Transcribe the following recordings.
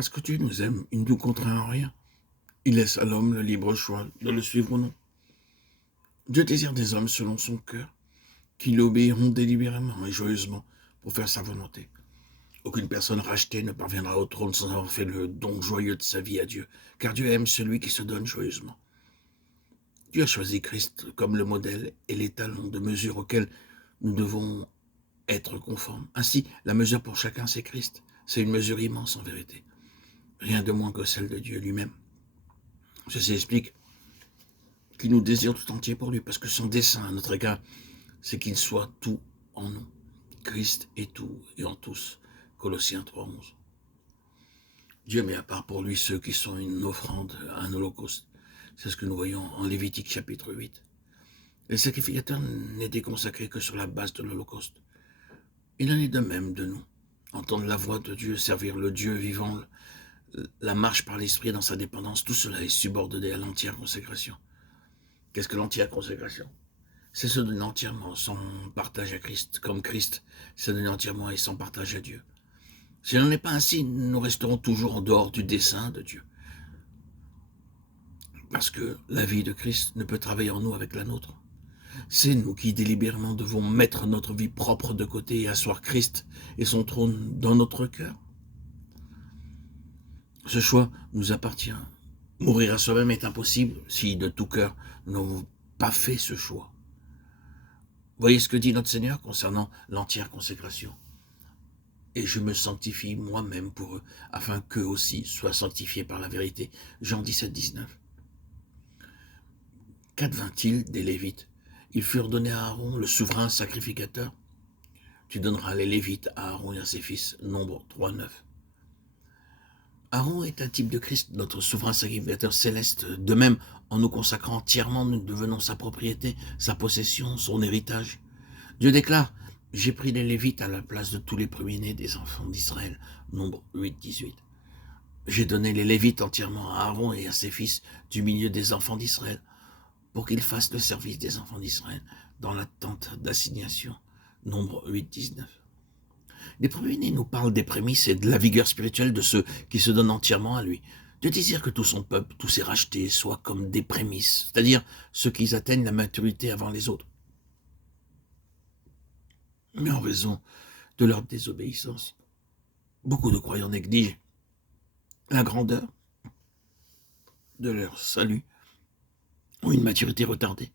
Parce que Dieu nous aime, il ne nous contraint en rien. Il laisse à l'homme le libre choix de le suivre ou non. Dieu désire des hommes selon son cœur, qui l'obéiront délibérément et joyeusement pour faire sa volonté. Aucune personne rachetée ne parviendra au trône sans avoir fait le don joyeux de sa vie à Dieu, car Dieu aime celui qui se donne joyeusement. Dieu a choisi Christ comme le modèle et l'étalon de mesure auquel nous devons être conformes. Ainsi, la mesure pour chacun, c'est Christ. C'est une mesure immense en vérité. Rien de moins que celle de Dieu lui-même. Ceci explique qu'il nous désire tout entier pour lui, parce que son dessein à notre égard, c'est qu'il soit tout en nous. Christ est tout et en tous. Colossiens 3:11. Dieu met à part pour lui ceux qui sont une offrande, un holocauste. C'est ce que nous voyons en Lévitique chapitre 8. Les sacrificateurs n'étaient consacrés que sur la base de l'holocauste. Il en est de même de nous. Entendre la voix de Dieu, servir le Dieu vivant, la marche par l'esprit dans sa dépendance, tout cela est subordonné à l'entière consécration. Qu'est-ce que l'entière consécration? C'est se donner entièrement sans partage à Christ, comme Christ s'est donné entièrement et sans partage à Dieu. Si n'en est pas ainsi, nous resterons toujours en dehors du dessein de Dieu. Parce que la vie de Christ ne peut travailler en nous avec la nôtre. C'est nous qui délibérément devons mettre notre vie propre de côté et asseoir Christ et son trône dans notre cœur. Ce choix nous appartient. Mourir à soi-même est impossible si de tout cœur nous n'avons pas fait ce choix. Voyez ce que dit notre Seigneur concernant l'entière consécration. Et je me sanctifie moi-même pour eux, afin qu'eux aussi soient sanctifiés par la vérité. Jean 17:19. Qu'advint-il des Lévites? Ils furent donnés à Aaron, le souverain sacrificateur. Tu donneras les Lévites à Aaron et à ses fils. Nombre 3:9. Aaron est un type de Christ, notre souverain sacrificateur céleste. De même, en nous consacrant entièrement, nous devenons sa propriété, sa possession, son héritage. Dieu déclare: j'ai pris les Lévites à la place de tous les premiers-nés des enfants d'Israël. Nombre 8:18. J'ai donné les Lévites entièrement à Aaron et à ses fils du milieu des enfants d'Israël, pour qu'ils fassent le service des enfants d'Israël dans la tente d'assignation. Nombre 8:19. Les premiers-nés nous parlent des prémices et de la vigueur spirituelle de ceux qui se donnent entièrement à lui. Dieu désire que tout son peuple, tous ses rachetés, soient comme des prémices, c'est-à-dire ceux qui atteignent la maturité avant les autres. Mais en raison de leur désobéissance, beaucoup de croyants négligent la grandeur de leur salut, ont une maturité retardée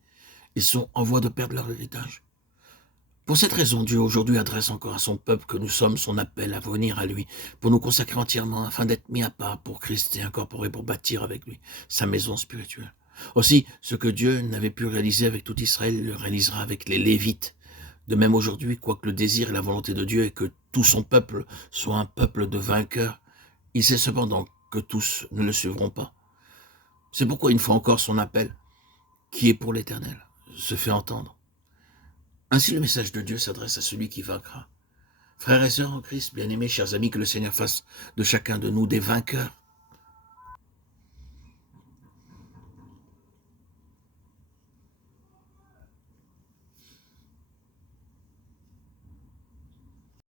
et sont en voie de perdre leur héritage. Pour cette raison, Dieu aujourd'hui adresse encore à son peuple que nous sommes son appel à venir à lui, pour nous consacrer entièrement afin d'être mis à part pour Christ et incorporés pour bâtir avec lui sa maison spirituelle. Aussi, ce que Dieu n'avait pu réaliser avec tout Israël, il le réalisera avec les Lévites. De même aujourd'hui, quoique le désir et la volonté de Dieu est que tout son peuple soit un peuple de vainqueurs, il sait cependant que tous ne le suivront pas. C'est pourquoi une fois encore son appel, qui est pour l'Éternel, se fait entendre. Ainsi le message de Dieu s'adresse à celui qui vaincra. Frères et sœurs en Christ, bien-aimés, chers amis, que le Seigneur fasse de chacun de nous des vainqueurs,